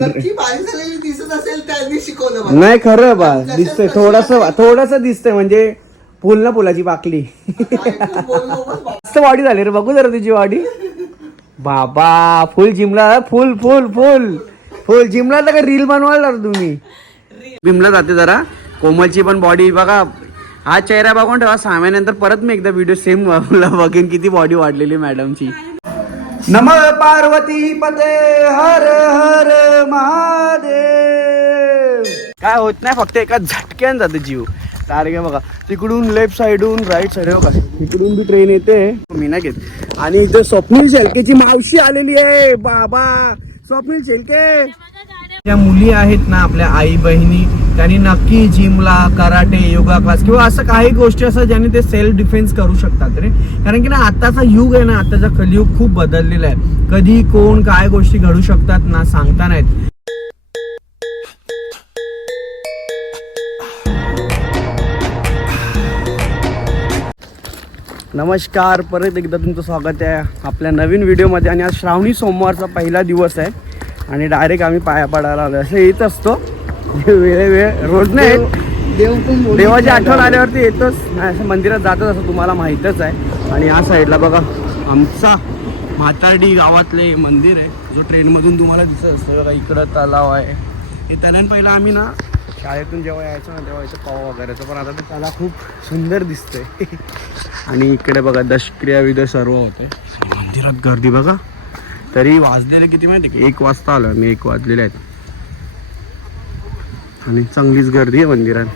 नक्की बारीक झालेली दिसत असेल त्यांनी शिकवलं मला. नाही खरं बा दिसतंय थोडस थोडस दिसतंय म्हणजे फुल ना फुलाची काय तू बस. मस्त बॉडी झाली रे बघू जरा तुझी बॉडी बाबा फुल जिमला फुल फुल फुल. फुल जिमला तर रील बनवायला तुम्ही. जिमला जाते जरा कोमलची पण बॉडी बघा. हा चेहरा बघून ठेवा सहा महिन्यानंतर परत मी एकदा व्हिडिओ सेम बघेन किती बॉडी वाढलेली मॅडमची नम पार्वती पते हर हर महादेव. काय होत नाही फक्त एका झटक्यान जाते जीव. डायरेक्ट बघा. तिकडून लेफ्ट साईडून राईट साईड बघा. तिकडून बी ट्रेन येते. मी नाही घेत. आणि इथं स्वप्नील शेलकेची मावशी आलेली आहे. बाबा. स्वप्नील शेलके ज्या मुली आहेत ना आपल्या आई बहिणी त्यांनी नक्की जिमला कराटे योगा क्लास किंवा असं काही गोष्टी असं ज्याने ते सेल्फ डिफेन्स करू शकतात रे. कारण की ना आताचा युग आहे ना आताचा कलियुग खूप बदललेला आहे. कधी कोण काय गोष्टी घडू शकतात ना सांगता नाहीत. नमस्कार परत एकदा तुमचं स्वागत आहे आपल्या नवीन व्हिडिओमध्ये आणि आज श्रावणी सोमवारचा पहिला दिवस आहे. आणि डायरेक्ट आम्ही पाया पडायला आलो असं येत असतो. वेळ वेळ रोज नाही. देव पण देवाची आठवण आल्यावरती येतोच. नाही असं मंदिरात जातच असं तुम्हाला माहीतच आहे. आणि या साईडला बघा आमचा म्हातारडी गावातले मंदिर आहे. जो ट्रेनमधून तुम्हाला दिसत असतं. बघा इकडं तलाव आहे. हे त्यानं पहिला आम्ही ना शाळेतून जेव्हा यायचो ना तेव्हा यायचं पाव वगैरेचं पण आता ते तलाव खूप सुंदर दिसतंय. आणि इकडे बघा दशक्रिया विध सर्व होते. मंदिरात गर्दी बघा. तरी वाजलेले किती माहिती की? एक वाजता आलो मी एक वाजलेले आहेत. आणि चांगलीच गर्दी आहे मंदिरात.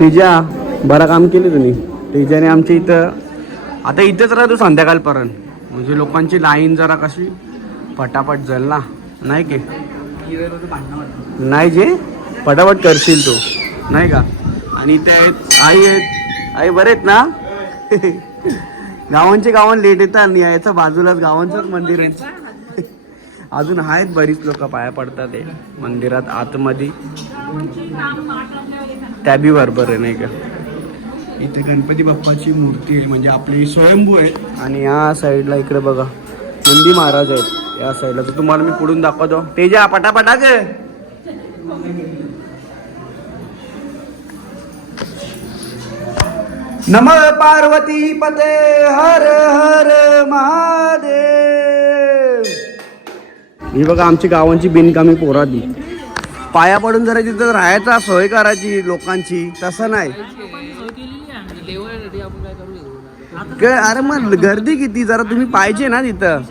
तेजा बरं काम केलं तुम्ही. तेजाने आमच्या इथं आता इथंच राहतो संध्याकाळपर्यंत. म्हणजे लोकांची लाईन जरा कशी पटापट जल ना नाही की? नाही जे? पटापट करशील तू. नाही का? आणि इथे आहेत आई आहेत. आई बरेत आहेत ना? गावांचे गावां लेट येतात आणि याचं बाजूलाच गावांचंच मंदिर आहे. अजून आहेत बरीच लोक पाया पडतात आहे मंदिरात आतमध्ये. त्या बी बरोबर आहे नाही का? इथे गणपती बाप्पाची मूर्ती आहे म्हणजे आपली स्वयंभू आहे आणि या साईडला इकडे बघा नंदी महाराज आहेत. या साईडला तर तुम्हाला मी पुढून दाखवतो. तेजा पटापटा ग नम पार्वती पते हर हर महादेव. ही बघा आमची गावांची बिनकामी पोरादी पाया पडून जरा तिथं राहायचा सोय करायची लोकांची तसं नाही. अरे मग गर्दी किती? जरा तुम्ही पाहिजे ना तिथं.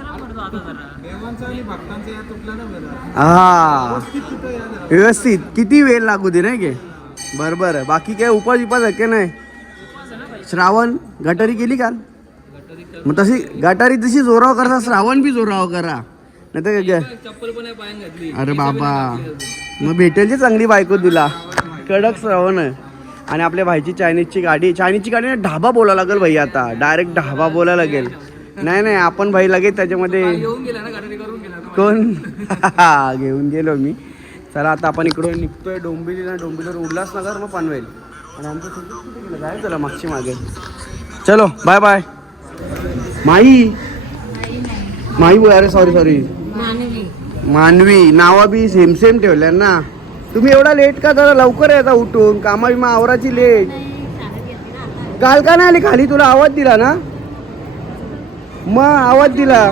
हा. व्यवस्थित. किती वेळ लागू दे नाही के? बरोबर आहे बाकी काय उपास विपास आहे नाही? श्रावण गटारी केली का मग तशी गटारी तशी जोराव करा श्रावण बी जोराव करा. नाही तर अरे बाबा. मग भेटेल जी चांगली बायको तुला. कडक श्रावण आहे. आणि आपल्या भाईची चायनीजची गाडी चायनीजची गाडी ना ढाबा बोला लागेल भाई आता. डायरेक्ट ढाबा बोला लागेल. नाही नाही आपण भाई लगेच त्याच्यामध्ये कोण? घेऊन गेलो मी. चला आता आपण इकडून निघतोय डोंबिवलीला. डोंबिवलीवर उल्हासनगर मग पनवेल. आणि आमचं कुठे गेलं? चला मागची मागे. चलो बाय बाय माई. माई अरे सॉरी सॉरी मानवी. नावा बी सेम सेम ठेवल्या ना. तुम्ही एवढा लेट का? जरा लवकर येता उठून. कामा बिमा आवराची लेट काल का नाही आली? खाली तुला आवाज दिला ना? मग आवाज दिला.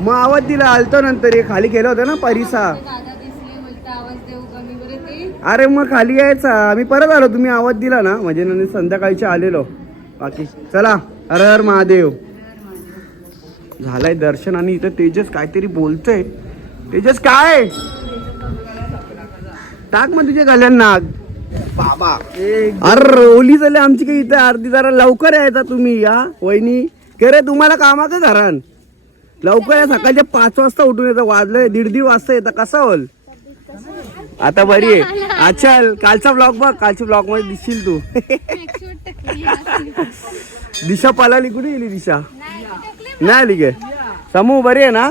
मग आवाज दिला. आलतो नंतर. हे खाली केलं होतं ना परिसा. अरे मग खाली यायचा. आम्ही परत आलो. तुम्ही आवाज दिला ना. म्हणजे नंतर संध्याकाळचे आलेलो. बाकी. चला. हर हर महादेव. झालंय दर्शन आणि इथं तेजस काहीतरी बोलतोय. तेजस काय? टाक मग तुझ्या गल्यान. नाग बाबा. अरे ओली झाली आमची काही इथं. अर्धी जरा लवकर यायचा तुम्ही या. वहिनी. के रे तुम्हाला कामा का घरान. लवकर या. सकाळच्या पाच वाजता उठून येतं वाजलंय दीड दीड वाजता येतं. कसा होल? आता बरी आहे. अच्छा कालचा ब्लॉग बघ कालच्या ब्लॉगमध्ये दिसशील तू. दिशा पलाली कुठे गेली दिशा? नाही आली काय? समूह बरी आहे ना.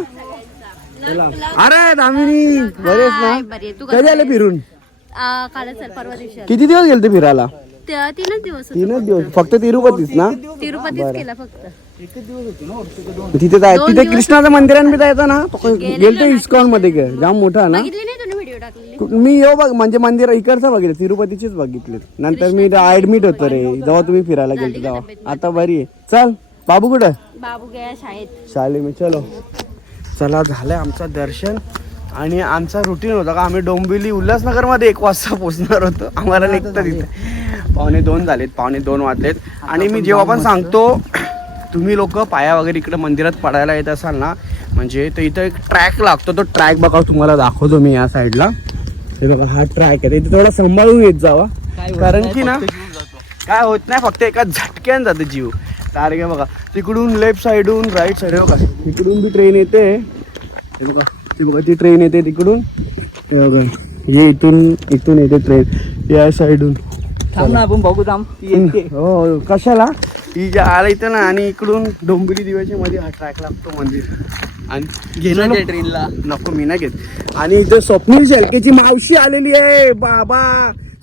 अरे दामिनी बरेच ना? बरी. तू कधी आले फिरून. किती दिवस गेलते फिरायला? तीनच दिवस. तीनच दिवस. फक्त तिरुपतीच ना? तिरुपतीच केला फक्त. तिथे तिथे कृष्णाचं मंदिरात मी जायचं ना? गेलतो इस्कॉनमध्ये गे जाम मोठा ना? टाकलेली. मी येऊ बघ म्हणजे मंदिर इकडचं बघितलं तिरुपतीचीच बघितले नंतर मी ऍडमिट होतो रे जेव्हा तुम्ही फिरायला गेलतो तेव्हा. आता बरी आहे. चल बाबू कुठं? बाबू गया शाळेत. शाले मी चलो. चला झालंय आमचं दर्शन. आणि आमचा रुटीन होता का आम्ही डोंबिवली उल्हासनगरमध्ये एक वाजता पोहोचणार होतो. आम्हाला निघतं तिथे पावणे दोन झालेत पावणे दोन वाजलेत. आणि मी जेव्हा पण सांगतो तुम्ही लोक पाया वगैरे इकडे मंदिरात पडायला येत असाल ना म्हणजे तर इथं एक ट्रॅक लागतो तो ट्रॅक बघा तुम्हाला दाखवतो मी या साईडला हे बघा हा ट्रॅक आहे. इथे थोडा सांभाळून येत जावा. कारण की ना काय होत नाही फक्त एका झटक्यान जातं जीव. आहे बघा तिकडून लेफ्ट साईडून राईट साईड बघा तिकडून बी ट्रेन येते. हे बघा ती बघा ती ट्रेन येते तिकडून. हे बघा हे इथून इथून येते ट्रेन या साईडून थांब ना आपण बघू थांब. हो कशाला? ही जे आला इथं ना आणि इकडून डोंबिवली दिव्याच्या मध्ये हा ट्रॅक लागतो मंदिर. आणि घेणार ट्रेनला नको मी नाही घेत. आणि इथं स्वप्नील शेलकेची मावशी आलेली आहे. बाबा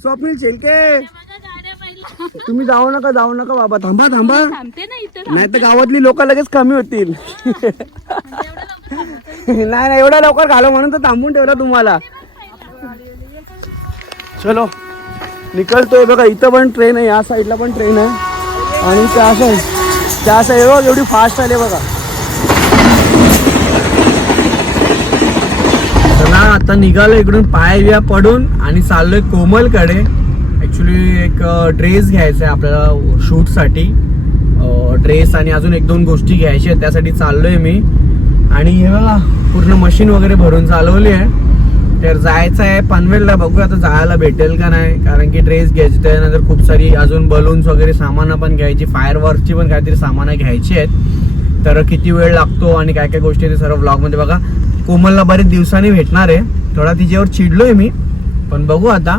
स्वप्नील शेलके तुम्ही जाऊ नका जाऊ नका बाबा. थांबा थांबा. थांबते ना इथं नाही तर गावातली लोक लगेच कमी होतील. नाही नाही एवढ्या लवकर घालो म्हणून तर थांबून ठेवलं तुम्हाला. चलो. निकलतोय बघा इथं पण ट्रेन आहे या साईडला पण ट्रेन आहे. आणि त्या साईड त्या साईड बघ एवढी फास्ट आले बघा. चला आता निघालो इकडून पाय पडून आणि चाललोय कोमलकडे. ऍक्च्युली एक ड्रेस घ्यायचा आहे आपल्याला शूटसाठी ड्रेस आणि अजून एक दोन गोष्टी घ्यायच्या आहेत त्यासाठी चाललोय मी. आणि हे पूर्ण मशीन वगैरे भरून चालवली आहे. तर जायचं आहे पनवेलला. बघू आता जायला भेटेल का नाही. कारण की ड्रेस घ्यायचे त्यानंतर खूप सारी अजून बलून्स वगैरे सामानं पण घ्यायची. फायर वर्कची पण काहीतरी सामानं घ्यायची आहेत. तर किती वेळ लागतो आणि काय काय गोष्टी ते सर्व ब्लॉगमध्ये बघा. कोमलला बरेच दिवसांनी भेटणार आहे. थोडा तिच्यावर चिडलोय मी. पण बघू आता.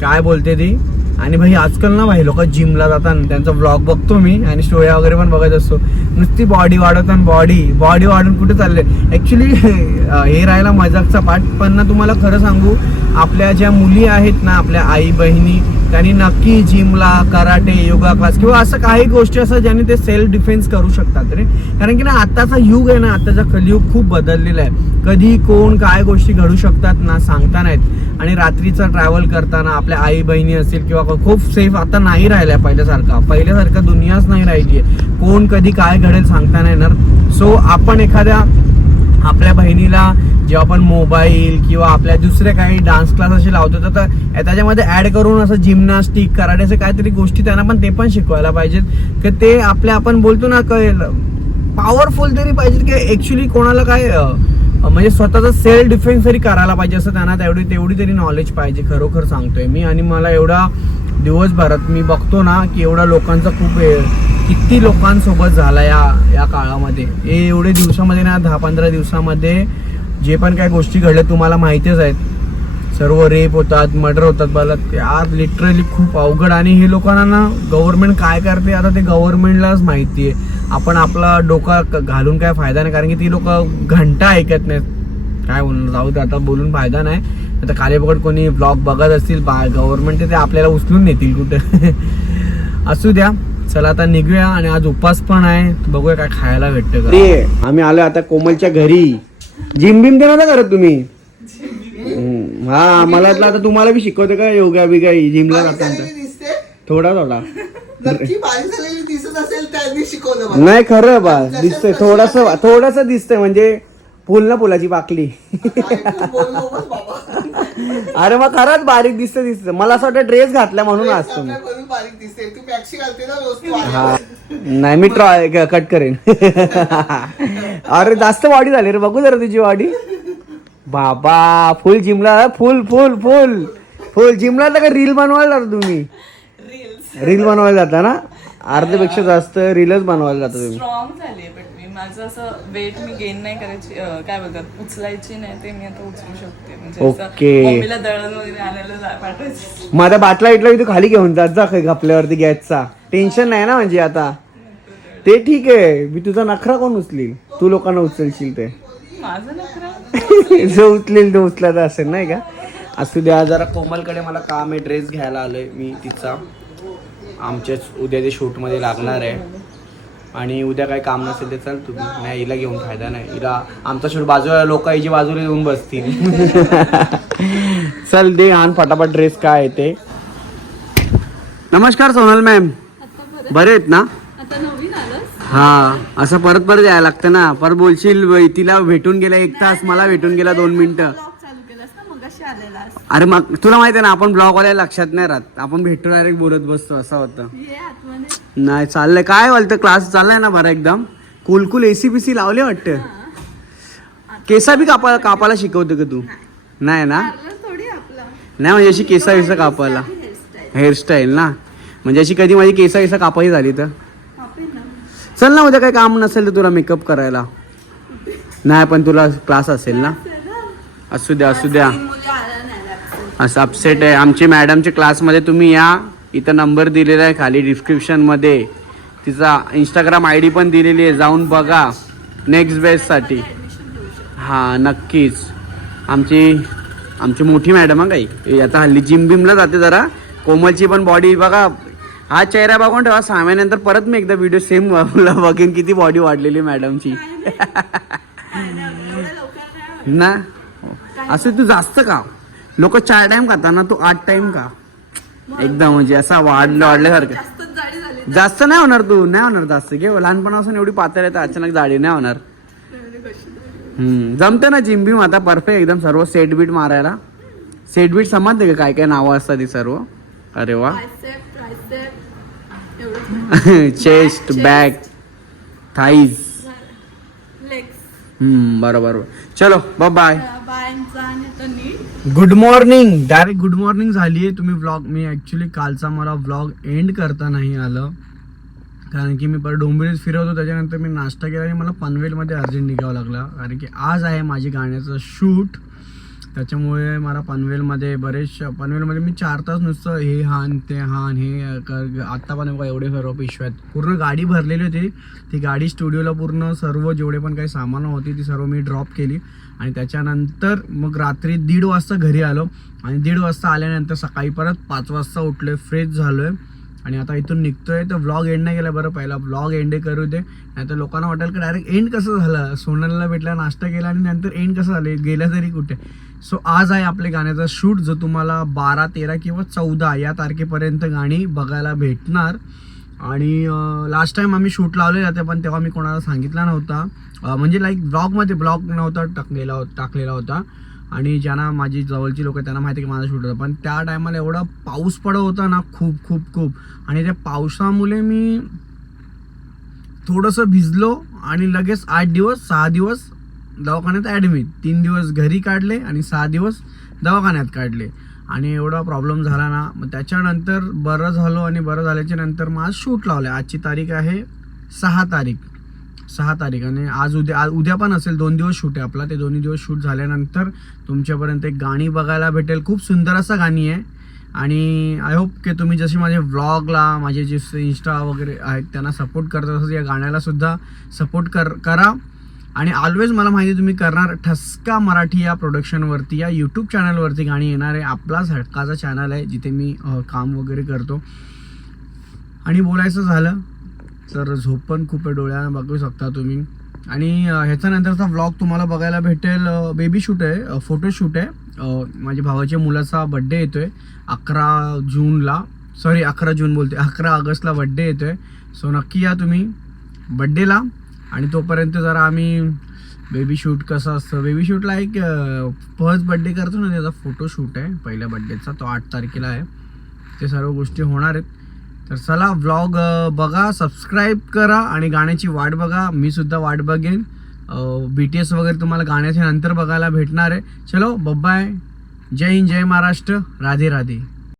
काय बोलते ती? आणि भाई आजकाल ना भाई लोक जिमला जातात त्यांचा ब्लॉग बघतो मी आणि स्टोऱ्या वगैरे पण बघत असतो. नुसती बॉडी वाढवतात बॉडी बॉडी वाढून कुठे चालले? ऍक्च्युली हे राहिला मजाकचा पाठ पण ना तुम्हाला खरं सांगू आपल्या ज्या मुली आहेत ना आपल्या आई बहिणी त्यांनी नक्की जिमला कराटे योगा क्लास किंवा असं काही गोष्टी असतात ज्याने ते सेल्फ डिफेन्स करू शकतात रे. कारण की ना आत्ताचा युग आहे ना आत्ताचा कलियुग खूप बदललेला आहे. कधी कोण काय गोष्टी घडू शकतात ना सांगता नाहीत. आणि रात्रीचं ट्रॅव्हल करताना आपल्या आई बहिणी असतील किंवा खूप सेफ आता नाही राहिल्या पहिल्यासारखा. पहिल्यासारखं दुनियाच नाही राहिली आहे कोण कधी काय घडेल सांगता नाही येणार. सो आपण एखाद्या आपल्या बहिणीला जेव्हा आपण मोबाईल किंवा आपल्या दुसरे काही डान्स क्लास असे लावतो तर त्याच्यामध्ये ऍड करून असं जिमनास्टिक कराटेचे काहीतरी गोष्टी त्यांना पण ते पण शिकवायला पाहिजेत. की ते आपल्या आपण बोलतो ना पॉवरफुल तरी पाहिजेत की ऍक्च्युली कोणाला काय म्हणजे स्वतःचा सेल्फ डिफेन्स तरी करायला पाहिजे असं त्यांना तेवढी तेवढी तरी नॉलेज पाहिजे. खरोखर सांगतोय मी. आणि मला एवढा दिवसभरात मी बघतो ना की एवढा लोकांचा खूप किती लोकांसोबत झाला या या काळामध्ये. हे एवढे दिवसामध्ये ना दहा पंधरा दिवसामध्ये जे पण काय गोष्टी घडल्या तुम्हाला माहितीच आहेत. सर्व रेप होतात मर्डर होतात बलात आज लिटरली खूप अवघड. आणि हे लोकांना ना गव्हर्नमेंट काय करते आता ते गव्हर्नमेंटलाच माहिती आहे. आपण आपला डोका घालून काय फायदा नाही कारण की ती लोक घंटा ऐकत नाहीत. काय बोलणार जाऊ दे आता बोलून फायदा नाही. आता खाली बघत कोणी ब्लॉग बघत असतील गव्हर्नमेंट ते आपल्याला उचलून नेतील कुठे. असू द्या. चला आता निघूया आणि आज उपास पण आहे. बघूया काय खायला भेटतं आम्ही आलो आता कोमलच्या घरी. जिम बिम देणार करत तुम्ही? हा मला वाटलं आता तुम्हाला बी शिकवते का योगा बिगा जिमला बारीक जाता झालेली दिसते. थोडा थोडा. नाही खरं बा दिसतंय. थोडस थोडस दिसतंय. म्हणजे फुल ना फुलाची बाबा अरे मग खरंच बारीक दिसतं दिसतं. मला असं वाटतं ड्रेस घातला म्हणून असतो मी. आपल्या घरून बारीक दिसते. तू पॅक्सी घालते ना रोज तू हा. नाही मी ट्राय कट करेन. अरे जास्त बॉडी झाली रे. बघू जरा तुझी बॉडी बाबा फुल जिमला फुल फुल फुल फुल जिमला तर का रील बनवायला जाता तुम्ही. रील बनवायला जाता ना? अर्ध्यापेक्षा जास्त रीलच बनवायला जाता तुम्ही. स्ट्रॉंग झाली बट मी माझं असं वेट मी गेन नाही करायची अं, काय बोलतात उचलायची नाही ते मी आता उचलू शकते. म्हणजे असं Okay. मम्मीला दळण वगैरे आणायला जा- पाठवायचं. माझा बाटला इटला तू खाली घेऊन जात जा काही आपल्यावरती गॅसचा. टेन्शन नाही ना म्हणजे आता. ते ठीक आहे. मी तुझा नखरा कोण उचलील? तू लोकांना उचलशील ते. माझं नखरा? जो उचलेल तो उचलायचा असेल नाही का? असू द्या जरा कोमलकडे मला काम आहे ड्रेस घ्यायला आलोय मी तिचा. आमच्याच उद्या ते शूटमध्ये लागणार आहे. आणि उद्या काही काम नसेल ते चल तुम्ही नाही हिला घेऊन फायदा नाही. हिला आमचा शूट बाजूला लोक हिची बाजूला येऊन बसतील. चल दे आण फटाफट ड्रेस काय आहे ते. नमस्कार सोनल मॅम. बरे आहेत ना? हा असं परत परत यायला लागतं ना. परत बोलशील "बाई, तिला भेटून गेला एक तास मला भेटून गेला दोन मिनिटं. अरे मग तुला माहिती आहे ना आपण ब्लॉग वाल्या लक्षात नाही राहत. आपण भेटून डायरेक्ट बोलत बसतो असं होतं. नाही चाललंय. काय बोलतं क्लास चाललाय ना बरं एकदम? कुल कुल एसी बीसी लावले वाटतं. केसा बी कापायला कापायला शिकवतो का तू? नाही. ना? नाही म्हणजे अशी केसा विसा कापायला. हेअरस्टाईल ना? म्हणजे अशी कधी माझी केसा विसा कापायची झाली तर? चल ना उद्या काही काम नसेल तर तुला मेकअप करायला. नाही पण तुला क्लास असेल ना? असू द्या असू द्या. असं अपसेट आहे. आमची मॅडमच्या क्लासमध्ये तुम्ही या. इथं नंबर दिलेला आहे खाली डिस्क्रिप्शनमध्ये तिचा इंस्टाग्राम आय डी पण दिलेली आहे. जाऊन बघा. नेक्स्ट बेस्टसाठी हां नक्कीच. आमची आमची मोठी मॅडम हा काही. आता हल्ली जिम बिमला जाते जरा. कोमलची पण बॉडी बघा. हा चेहरा बघून ठेवा. सहा महिन्यानंतर परत मी एकदा व्हिडिओ सेम बघेन किती बॉडी वाढलेली मॅडमची ना? असं तू जास्त का? लोक चार टाइम खाता ना तू आठ टाइम का एकदम म्हणजे असा वाढलं वाढल्यासारखं. जास्त नाही होणार तू नाही होणार जास्त. घे लहानपणापासून एवढी पातळ आहे तर अचानक जाडी नाही होणार. हम्म. जमते ना जिम बिम आता परफेक्ट एकदम सर्व सेट बीट मारायला. सेट बीट समजते का काय काय नावं असतात ती सर्व? अरे वा. चेस्ट बॅक थाईज हम्म बरोबर. चलो bye good morning direct good morning झाली आहे तुम्ही व्लॉग मी ॲक्च्युली कालचा मला व्लॉग एंड करता नाही आलं. कारण की मी परत डोंबिवलीत फिरवतो त्याच्यानंतर मी नाश्ता केला आणि मला पनवेलमध्ये अर्जंट निघावं लागला. कारण की आज आहे माझी गाण्याचं शूट त्याच्यामुळे मला पनवेलमध्ये बरेच पनवेलमध्ये मी चार तास नुसतं हे हान ते हान हे कर आत्ता पण बघा एवढे सर्व पिशव्यात पूर्ण गाडी भरलेली होती. ती गाडी स्टुडिओला पूर्ण सर्व जेवढे पण काही सामानं होती ती सर्व मी ड्रॉप केली. आणि त्याच्यानंतर मग रात्री दीड वाजता घरी आलो. आणि दीड वाजता आल्यानंतर सकाळी परत पाच वाजता उठलोय फ्रेश झालो आहे आणि आता इथून निघतोय तर व्लॉग एंड नाही केला बरं. पहिला व्लॉग एंड करू दे. नाही तर लोकांना वाटेल की डायरेक्ट एंड कसं झालं? सोनलला भेटला नाश्ता केला आणि नंतर एंड कसं झालं? गेलं तरी कुठे? सो आज आहे आपल्या गाण्याचा शूट जो तुम्हाला बारा तेरा किंवा चौदा या तारखेपर्यंत गाणी बघायला भेटणार. आणि लास्ट टाईम आम्ही शूट लावले जाते पण तेव्हा मी कोणाला सांगितला नव्हता. म्हणजे लाईक ब्लॉगमध्ये ब्लॉग नव्हता टाकलेला हो- टाकलेला होता. आणि ज्यांना माझी जवळची लोक त्यांना माहिती की माझा शूट होता. पण त्या टायमाला एवढा पाऊस पडत होता ना खूप खूप खूप. आणि त्या पावसामुळे मी थोडंसं भिजलो आणि लगेच आठ दिवस सहा दिवस दवाखान्यात ॲडमिट तीन दिवस घरी काढले आणि सहा दिवस दवाखान्यात काढले. आणि एवढा प्रॉब्लेम झाला ना मग त्याच्यानंतर बरं झालो आणि बरं झाल्याच्यानंतर मग आज शूट लावलं आजची तारीख आहे सहा तारीख. सहा तारीख. आणि आज उद्या आज उद्या पण असेल दोन दिवस शूट आहे आपला. ते दोन्ही दिवस शूट झाल्यानंतर तुमच्यापर्यंत एक गाणी बघायला भेटेल. खूप सुंदर असं गाणी आहे. आणि आय होप की तुम्ही जसे माझे व्लॉगला माझे जे इंस्टा वगैरे आहेत त्यांना सपोर्ट करता तसंच या गाण्यालासुद्धा सपोर्ट कर करा. आणि ऑलवेज मला माहिती आहे तुम्ही करणार ठसका मराठी या प्रोडक्शनवरती या यूट्यूब चॅनलवरती गाणी येणार आहे आपलाच हक्काचा चॅनल आहे जिथे मी काम वगैरे करतो. आणि बोलायचं झालं तर झोप पण खूप आहे डोळ्यानं बघू शकता तुम्ही. आणि ह्याच्यानंतरचा व्लॉग तुम्हाला बघायला भेटेल बेबी शूट आहे फोटोशूट आहे. माझ्या भावाच्या मुलाचा बड्डे येतोय अकरा जूनला सॉरी अकरा जून बोलते अकरा ऑगस्टला बड्डे येतोय. सो नक्की या तुम्ही. बड्डेला आणि तोपर्यंत जरा आम्ही बेबी शूट कसं असतं? बेबी शूटला एक फर्स्ट बड्डे करतो ना त्याचा फोटो शूट आहे पहिल्या बड्डेचा तो आठ तारखेला आहे. ते सर्व गोष्टी होणार आहेत. तर चला व्लॉग बघा सबस्क्राईब करा आणि गाण्याची वाट बघा. मी सुद्धा वाट बघेन. बी टी एस वगैरे तुम्हाला गाण्याच्या नंतर बघायला भेटणार आहे. चलो बब्बाय जय हिंद जय महाराष्ट्र. राधे राधे